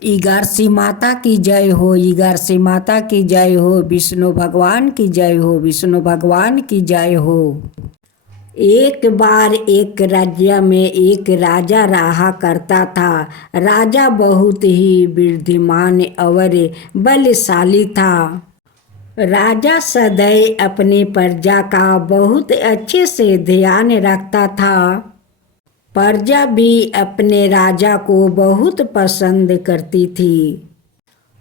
ईगारसी माता की जय हो, ईगारसी माता की जय हो, विष्णु भगवान की जय हो, विष्णु भगवान की जय हो। एक बार एक राज्य में एक राजा रहा करता था। राजा बहुत ही बुद्धिमान और बलशाली था। राजा सदैव अपनी प्रजा का बहुत अच्छे से ध्यान रखता था। प्रजा भी अपने राजा को बहुत पसंद करती थी।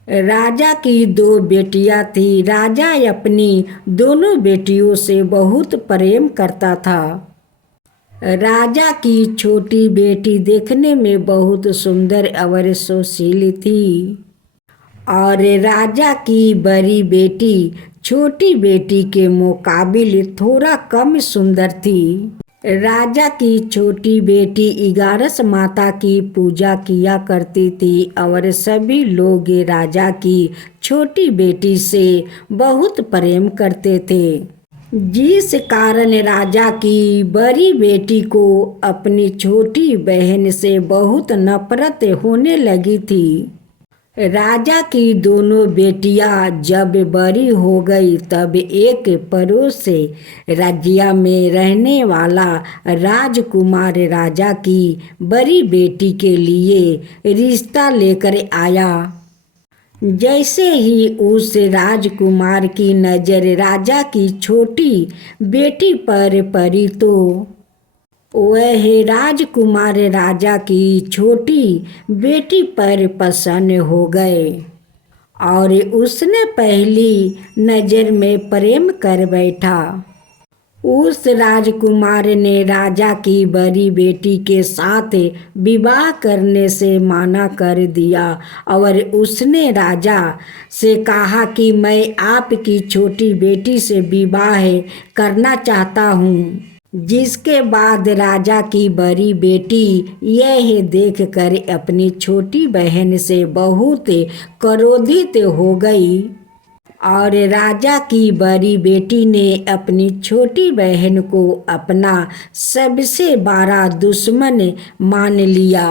राजा की दो बेटियां थी। राजा अपनी दोनों बेटियों से बहुत प्रेम करता था। राजा की छोटी बेटी देखने में बहुत सुंदर और सुशील थी और राजा की बड़ी बेटी छोटी बेटी के मुकाबले थोड़ा कम सुंदर थी। राजा की छोटी बेटी ईगारस माता की पूजा किया करती थी और सभी लोग राजा की छोटी बेटी से बहुत प्रेम करते थे, जिस कारण राजा की बड़ी बेटी को अपनी छोटी बहन से बहुत नफरत होने लगी थी। राजा की दोनों बेटियां जब बड़ी हो गई तब एक पड़ोस राज्य में रहने वाला राजकुमार राजा की बड़ी बेटी के लिए रिश्ता लेकर आया। जैसे ही उस राजकुमार की नज़र राजा की छोटी बेटी पर पड़ी तो वह राजकुमार राजा की छोटी बेटी पर प्रसन्न हो गए और उसने पहली नज़र में प्रेम कर बैठा। उस राजकुमार ने राजा की बड़ी बेटी के साथ विवाह करने से मना कर दिया और उसने राजा से कहा कि मैं आपकी छोटी बेटी से विवाह करना चाहता हूँ। जिसके बाद राजा की बड़ी बेटी यह देखकर अपनी छोटी बहन से बहुत क्रोधित हो गई और राजा की बड़ी बेटी ने अपनी छोटी बहन को अपना सबसे बड़ा दुश्मन मान लिया।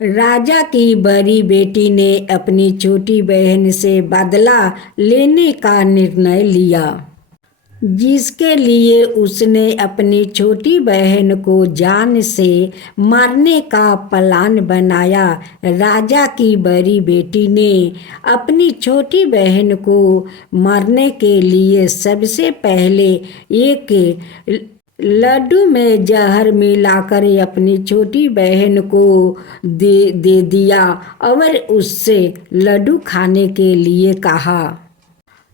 राजा की बड़ी बेटी ने अपनी छोटी बहन से बदला लेने का निर्णय लिया, जिसके लिए उसने अपनी छोटी बहन को जान से मारने का प्लान बनाया। राजा की बड़ी बेटी ने अपनी छोटी बहन को मारने के लिए सबसे पहले एक लड्डू में जहर मिलाकर अपनी छोटी बहन को दे दिया और उससे लड्डू खाने के लिए कहा।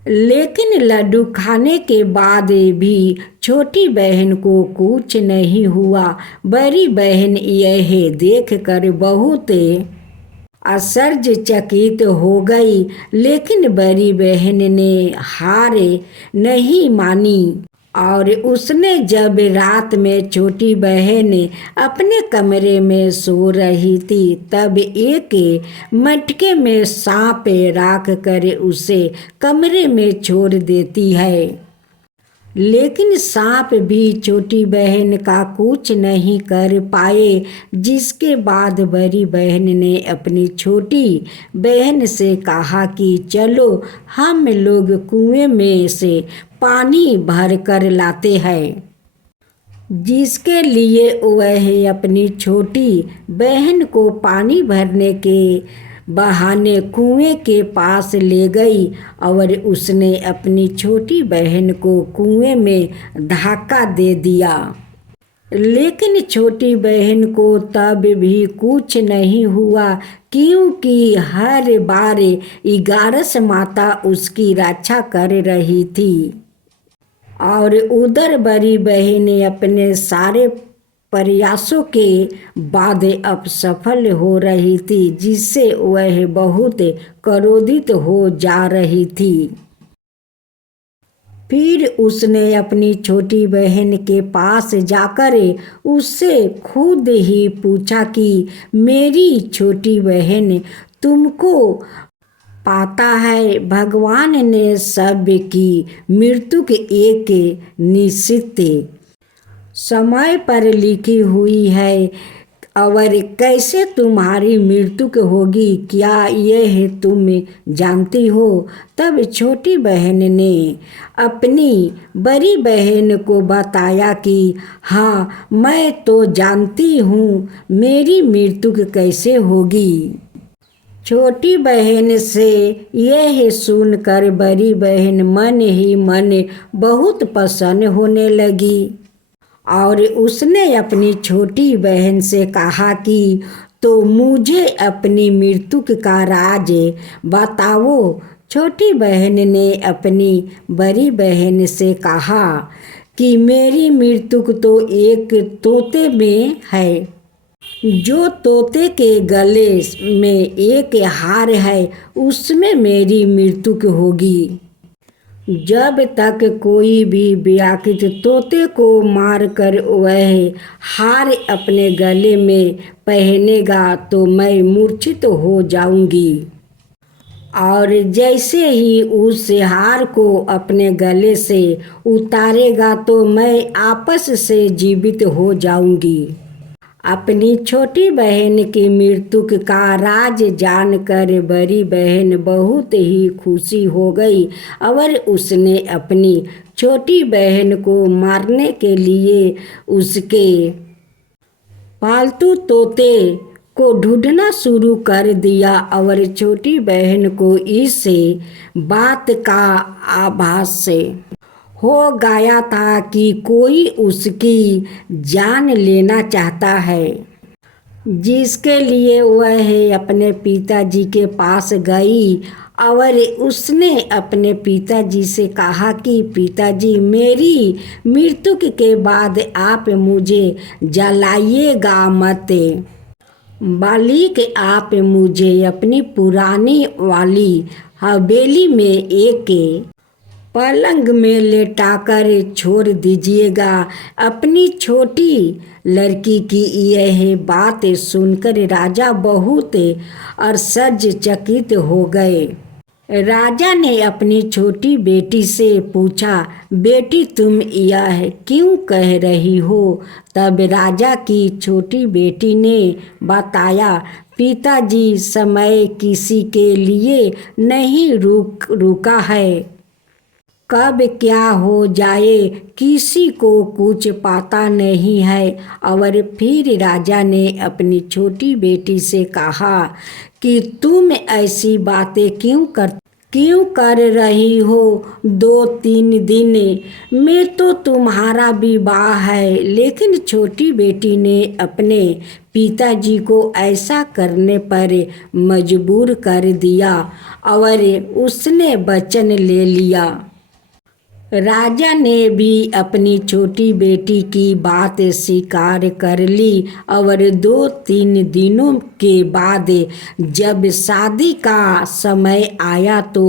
लेकिन लड्डू खाने के बाद भी छोटी बहन को कुछ नहीं हुआ। बड़ी बहन यह देखकर बहुत आश्चर्यचकित हो गई, लेकिन बड़ी बहन ने हार नहीं मानी और उसने जब रात में छोटी बहन अपने कमरे में सो रही थी तब एक मटके में सांप रख कर उसे कमरे में छोड़ देती है। लेकिन सांप भी छोटी बहन का कुछ नहीं कर पाए, जिसके बाद बड़ी बहन ने अपनी छोटी बहन से कहा कि चलो हम लोग कुएं में से पानी भर कर लाते हैं। जिसके लिए वह अपनी छोटी बहन को पानी भरने के बहाने कुएं के पास ले गई और उसने अपनी छोटी बहन को कुएं में धक्का दे दिया। लेकिन छोटी बहन को तब भी कुछ नहीं हुआ, क्योंकि हर बार ईगारस माता उसकी रक्षा कर रही थी और उधर बड़ी बहन अपने सारे प्रयासों के बाद अब सफल हो रही थी, जिससे वह बहुत क्रोधित हो जा रही थी। फिर उसने अपनी छोटी बहन के पास जाकर उससे खुद ही पूछा कि मेरी छोटी बहन, तुमको पता है भगवान ने सब की मृत्यु के एक निश्चित समय पर लिखी हुई है और कैसे तुम्हारी मृत्यु होगी, क्या यह तुम जानती हो? तब छोटी बहन ने अपनी बड़ी बहन को बताया कि हाँ, मैं तो जानती हूँ मेरी मृत्यु कैसे होगी। छोटी बहन से यह सुनकर बड़ी बहन मन ही मन बहुत प्रसन्न होने लगी और उसने अपनी छोटी बहन से कहा कि तो मुझे अपनी मृत्यु का राज बताओ। छोटी बहन ने अपनी बड़ी बहन से कहा कि मेरी मृत्यु तो एक तोते में है, जो तोते के गले में एक हार है उसमें मेरी मृत्यु होगी। जब तक कोई भी व्याकुल तोते को मारकर वह हार अपने गले में पहनेगा तो मैं मूर्छित हो जाऊंगी, और जैसे ही उस हार को अपने गले से उतारेगा तो मैं आपस से जीवित हो जाऊंगी। अपनी छोटी बहन की मृत्यु का राज जानकर बड़ी बहन बहुत ही खुशी हो गई और उसने अपनी छोटी बहन को मारने के लिए उसके पालतू तोते को ढूंढना शुरू कर दिया और छोटी बहन को इस बात का आभास हो गया था कि कोई उसकी जान लेना चाहता है, जिसके लिए वह अपने पिताजी के पास गई और उसने अपने पिताजी से कहा कि पिताजी, मेरी मृत्यु के बाद आप मुझे जलाइएगा मत, बल्कि आप मुझे अपनी पुरानी वाली हवेली में एक पलंग में लेटाकर छोड़ दीजिएगा। अपनी छोटी लड़की की यह बात सुनकर राजा बहुत आश्चर्यचकित हो गए। राजा ने अपनी छोटी बेटी से पूछा, बेटी तुम यह क्यों कह रही हो? तब राजा की छोटी बेटी ने बताया, पिताजी, समय किसी के लिए नहीं रुका है, कब क्या हो जाए किसी को कुछ पता नहीं है। और फिर राजा ने अपनी छोटी बेटी से कहा कि तुम ऐसी बातें क्यों कर रही हो? 2-3 दिन में तो तुम्हारा विवाह है। लेकिन छोटी बेटी ने अपने पिताजी को ऐसा करने पर मजबूर कर दिया और उसने वचन ले लिया। राजा ने भी अपनी छोटी बेटी की बात स्वीकार कर ली और 2-3 दिनों के बाद जब शादी का समय आया तो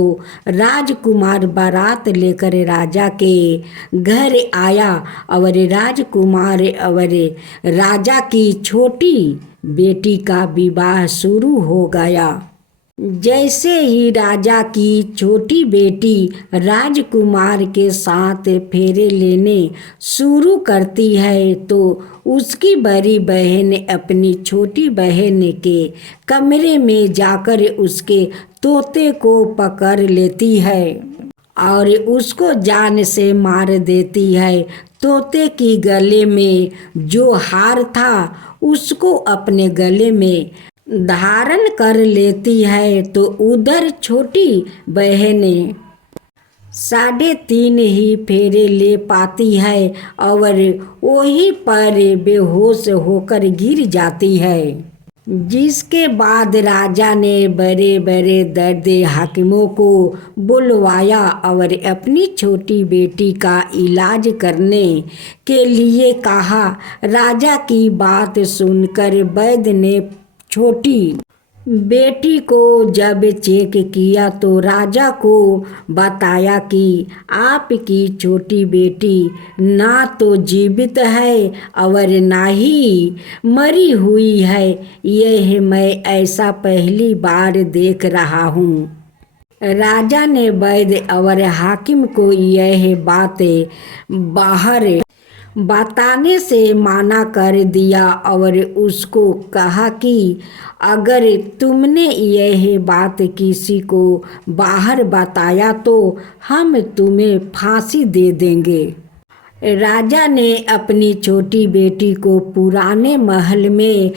राजकुमार बारात लेकर राजा के घर आया और राजकुमार और राजा की छोटी बेटी का विवाह शुरू हो गया। जैसे ही राजा की छोटी बेटी राजकुमार के साथ फेरे लेने शुरू करती है तो उसकी बड़ी बहन अपनी छोटी बहन के कमरे में जाकर उसके तोते को पकड़ लेती है और उसको जान से मार देती है। तोते की गले में जो हार था उसको अपने गले में धारण कर लेती है तो उधर छोटी बहन 3.5 ही फेरे ले पाती है और वहीं पर बेहोश होकर गिर जाती है। जिसके बाद राजा ने बड़े बड़े दर्द हाकिमों को बुलवाया और अपनी छोटी बेटी का इलाज करने के लिए कहा। राजा की बात सुनकर वैद्य ने छोटी बेटी को जब चेक किया तो राजा को बताया कि आपकी छोटी बेटी ना तो जीवित है और ना ही मरी हुई है। यह मैं ऐसा पहली बार देख रहा हूँ। राजा ने वैद्य और हाकिम को यह बात बाहर बताने से माना कर दिया और उसको कहा कि अगर तुमने यह बात किसी को बाहर बताया तो हम तुम्हें फांसी दे देंगे। राजा ने अपनी छोटी बेटी को पुराने महल में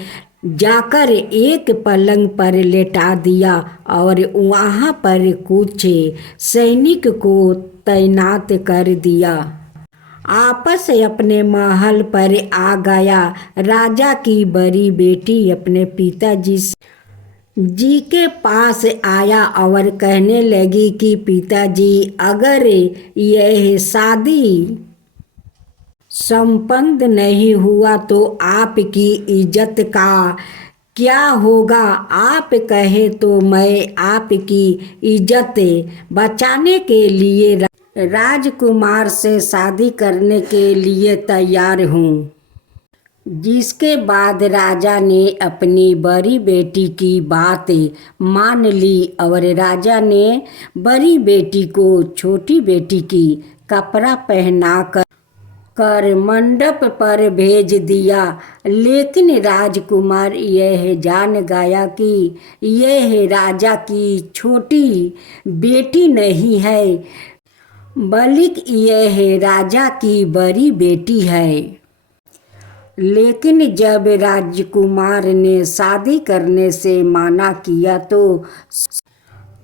जाकर एक पलंग पर लेटा दिया और वहाँ पर कुछ सैनिक को तैनात कर दिया। आपस अपने महल पर आ गया। राजा की बड़ी बेटी अपने पिताजी जी के पास आया और कहने लगी कि पिताजी, अगर यह शादी संपन्न नहीं हुआ तो आपकी इज्जत का क्या होगा? आप कहे तो मैं आपकी इज्जत बचाने के लिए राजकुमार से शादी करने के लिए तैयार हूँ। जिसके बाद राजा ने अपनी बड़ी बेटी की बात मान ली और राजा ने बड़ी बेटी को छोटी बेटी की कपड़ा पहनाकर मंडप पर भेज दिया। लेकिन राजकुमार यह जान गया कि यह राजा की छोटी बेटी नहीं है, बल्कि यह राजा की बड़ी बेटी है। लेकिन जब राजकुमार ने शादी करने से मना किया तो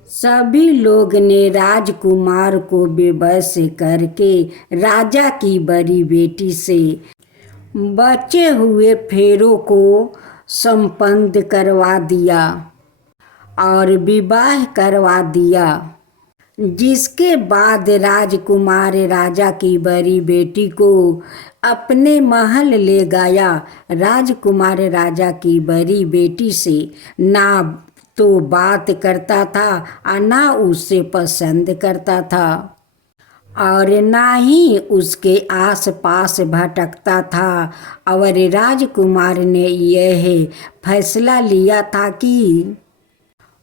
सभी लोग ने राजकुमार को बेबस करके राजा की बड़ी बेटी से बचे हुए फेरों को संपन्न करवा दिया और विवाह करवा दिया। जिसके बाद राजकुमार राजा की बड़ी बेटी को अपने महल ले गया। राजकुमार राजा की बड़ी बेटी से ना तो बात करता था और ना उससे पसंद करता था और ना ही उसके आसपास भटकता था। और राजकुमार ने यह फैसला लिया था कि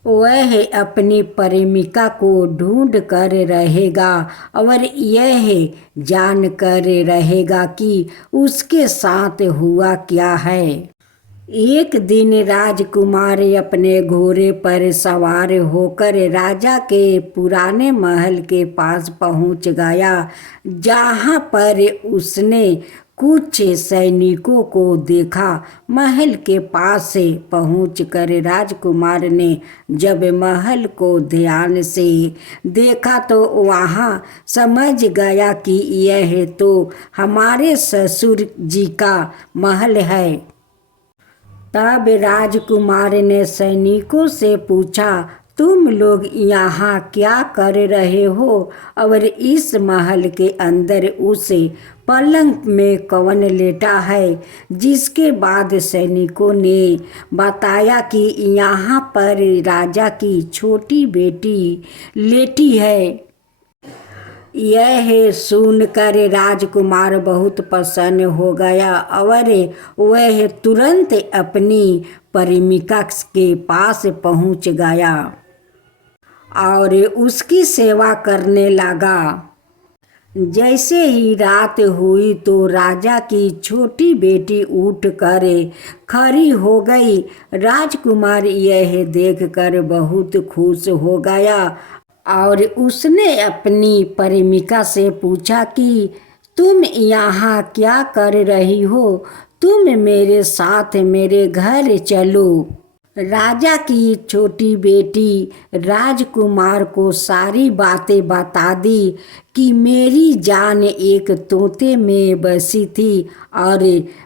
वह अपनी प्रेमिका को ढूंढ कर रहेगा और यह जान कर रहेगा कि उसके साथ हुआ क्या है। एक दिन राजकुमार अपने घोड़े पर सवार होकर राजा के पुराने महल के पास पहुंच गया, जहां पर उसने कुछ सैनिकों को देखा। महल के पास से पहुंचकर राजकुमार ने जब महल को ध्यान से देखा तो वहां समझ गया कि यह तो हमारे ससुर जी का महल है। तब राजकुमार ने सैनिकों से पूछा, तुम लोग यहाँ क्या कर रहे हो और इस महल के अंदर उस पलंग में कौन लेटा है? जिसके बाद सैनिकों ने बताया कि यहाँ पर राजा की छोटी बेटी लेटी है। यह सुनकर राजकुमार बहुत प्रसन्न हो गया और वह तुरंत अपनी प्रेमिका के पास पहुंच गया और उसकी सेवा करने लगा। जैसे ही रात हुई तो राजा की छोटी बेटी उठकर खड़ी हो गई। राजकुमार यह देखकर बहुत खुश हो गया और उसने अपनी प्रेमिका से पूछा कि तुम यहाँ क्या कर रही हो? तुम मेरे साथ मेरे घर चलो। राजा की छोटी बेटी राजकुमार को सारी बातें बता दी कि मेरी जान एक तोते में बसी थी और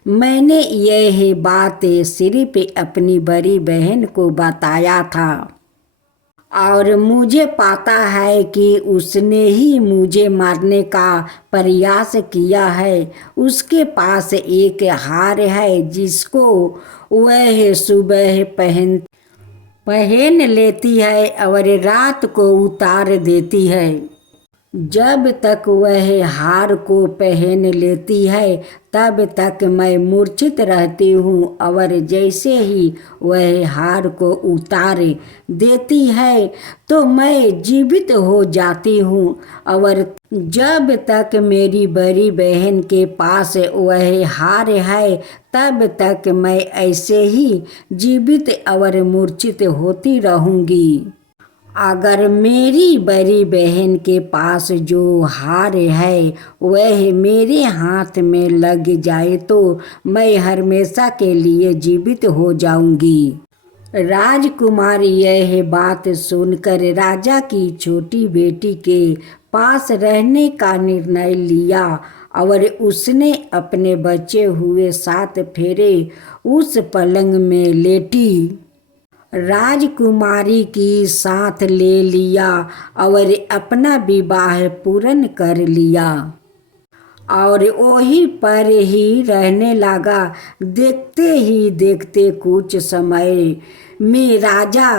मैंने यह बात सिर्फ अपनी बड़ी बहन को बताया था और मुझे पता है कि उसने ही मुझे मारने का प्रयास किया है। उसके पास एक हार है जिसको वह सुबह पहन लेती है और रात को उतार देती है। जब तक वह हार को पहन लेती है तब तक मैं मूर्छित रहती हूँ, और जैसे ही वह हार को उतार देती है तो मैं जीवित हो जाती हूँ। और जब तक मेरी बड़ी बहन के पास वह हार है तब तक मैं ऐसे ही जीवित और मूर्छित होती रहूँगी। अगर मेरी बड़ी बहन के पास जो हार है वह मेरे हाथ में लग जाए तो मैं हमेशा के लिए जीवित हो जाऊंगी। राजकुमार यह बात सुनकर राजा की छोटी बेटी के पास रहने का निर्णय लिया और उसने अपने बचे हुए 7 फेरे उस पलंग में लेटी राजकुमारी की साथ ले लिया और अपना विवाह पूर्ण कर लिया और वहीं पर ही रहने लगा। देखते ही देखते कुछ समय में राजा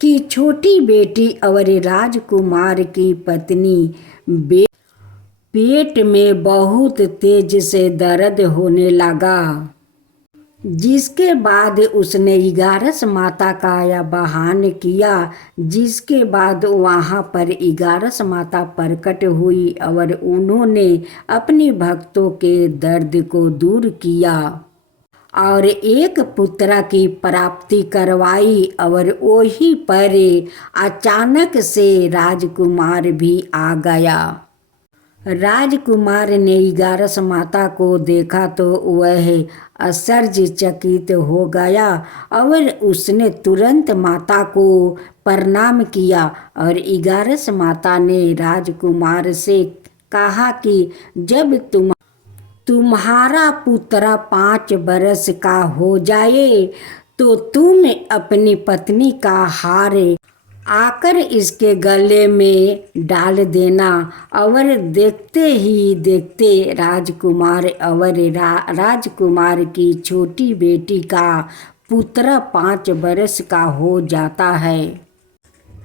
की छोटी बेटी और राजकुमार की पत्नी पेट में बहुत तेज से दर्द होने लगा, जिसके बाद उसने 11 माता का बहान किया। जिसके बाद वहाँ पर 11 माता प्रकट हुई और उन्होंने अपने भक्तों के दर्द को दूर किया और एक पुत्र की प्राप्ति करवाई। और वही पर अचानक से राजकुमार भी आ गया। राजकुमार ने 11 माता को देखा तो वह आश्चर्यचकित हो गया और उसने तुरंत माता को प्रणाम किया। और 11 माता ने राजकुमार से कहा कि जब तुम्हारा पुत्र 5 बरस का हो जाए तो तुम अपनी पत्नी का हार आकर इसके गले में डाल देना। और देखते ही देखते राजकुमार और राजकुमार की छोटी बेटी का पुत्र 5 बरस का हो जाता है।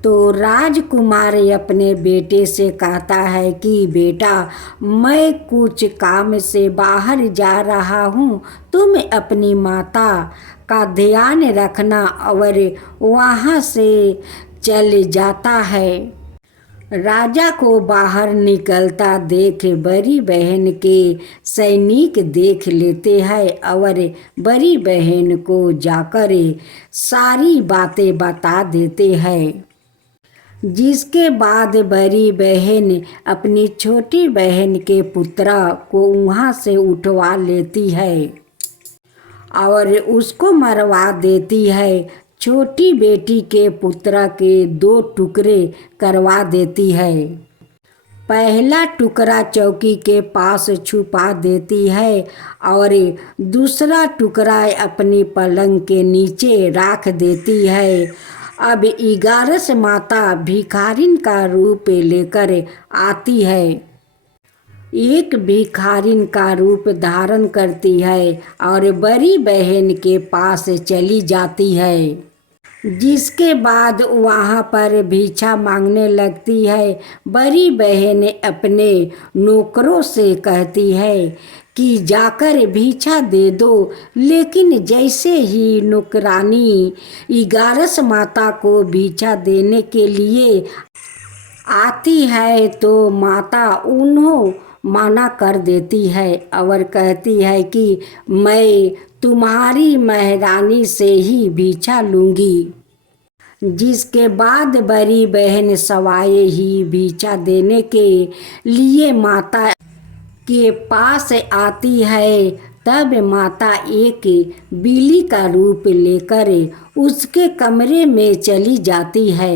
तो राजकुमार अपने बेटे से कहता है कि बेटा, मैं कुछ काम से बाहर जा रहा हूँ, तुम अपनी माता का ध्यान रखना। और वहाँ से चल जाता है। राजा को बाहर निकलता देख बड़ी बहन के सैनिक देख लेते हैं और बड़ी बहन को जाकर सारी बातें बता देते हैं। जिसके बाद बड़ी बहन अपनी छोटी बहन के पुत्र को वहाँ से उठवा लेती है और उसको मरवा देती है। छोटी बेटी के पुत्र के 2 टुकड़े करवा देती है। पहला टुकड़ा चौकी के पास छुपा देती है और दूसरा टुकड़ा अपनी पलंग के नीचे रख देती है। अब 11 माता भिखारिन का रूप लेकर आती है। एक भिखारिन का रूप धारण करती है और बड़ी बहन के पास चली जाती है। जिसके बाद वहाँ पर भिक्षा मांगने लगती है। बड़ी बहन अपने नौकरों से कहती है कि जाकर भिक्षा दे दो, लेकिन जैसे ही नौकरानी 11 माता को भिक्षा देने के लिए आती है तो माता उन्हों मना कर देती है और कहती है कि मैं तुम्हारी महारानी से ही भिक्षा लूँगी। जिसके बाद बड़ी बहन सवाए ही भिक्षा देने के लिए माता के पास आती है। तब माता एक बिल्ली का रूप लेकर उसके कमरे में चली जाती है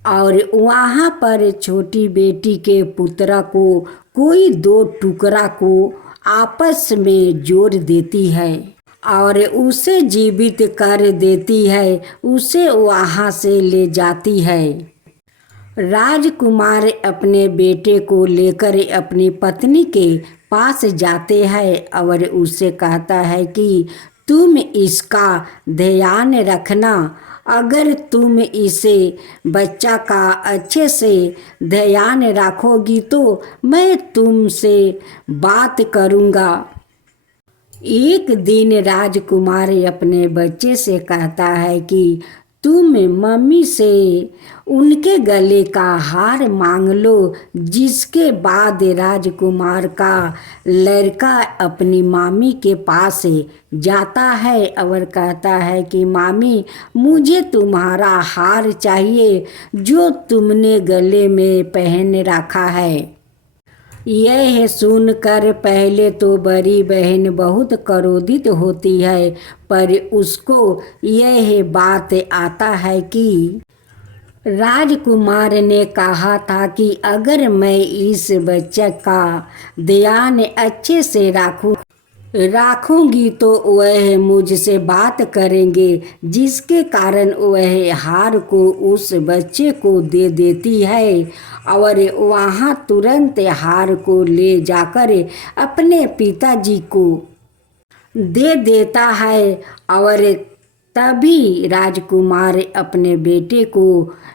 और वहाँ पर छोटी बेटी के पुत्र को कोई 2 टुकड़ा को आपस में जोड़ देती है और उसे जीवित कर देती है। उसे वहाँ से ले जाती है। राजकुमार अपने बेटे को लेकर अपनी पत्नी के पास जाते हैं और उससे कहता है कि तुम इसका ध्यान रखना अगर तुम इसे बच्चा का अच्छे से ध्यान रखोगी तो मैं तुमसे बात करूँगा। एक दिन राजकुमार अपने बच्चे से कहता है कि तुम मम्मी से उनके गले का हार मांग लो। जिसके बाद राजकुमार का लड़का अपनी मामी के पास जाता है और कहता है कि मामी, मुझे तुम्हारा हार चाहिए जो तुमने गले में पहन रखा है। यह सुनकर पहले तो बड़ी बहन बहुत क्रोधित होती है, पर उसको यह बात आता है कि राजकुमार ने कहा था कि अगर मैं इस बच्चे का ध्यान अच्छे से राखूंगी तो वह मुझसे बात करेंगे, जिसके कारण वह हार को उस बच्चे को दे देती है और वहाँ तुरंत हार को ले जाकर अपने पिताजी को दे देता है। और तभी राजकुमार अपने बेटे को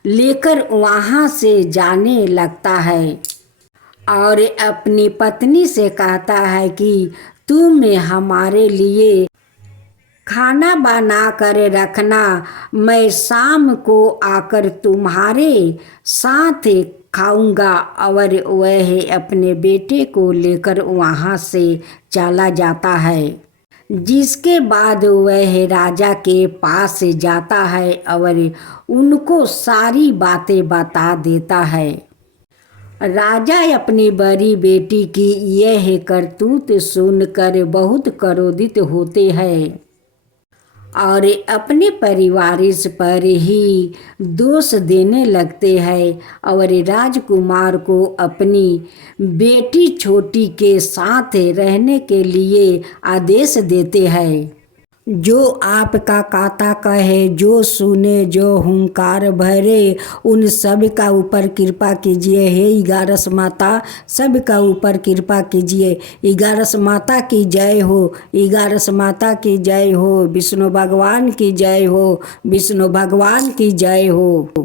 लेकर वहाँ से जाने लगता है और अपनी पत्नी से कहता है कि तुम हमारे लिए खाना बना कर रखना, मैं शाम को आकर तुम्हारे साथ खाऊंगा। और वह अपने बेटे को लेकर वहाँ से चला जाता है। जिसके बाद वह राजा के पास जाता है और उनको सारी बातें बता देता है। राजा अपनी बड़ी बेटी की यह करतूत सुनकर बहुत क्रोधित होते हैं और अपने परिवार पर ही दोष देने लगते हैं और राजकुमार को अपनी बेटी छोटी के साथ रहने के लिए आदेश देते हैं। जो आपका काता कहे, जो सुने, जो हुंकार भरे, उन सब का ऊपर कृपा कीजिए। हे इगारस माता, सब का ऊपर कृपा कीजिए। इगारस माता की जय हो, इगारस माता की जय हो, विष्णु भगवान की जय हो, विष्णु भगवान की जय हो।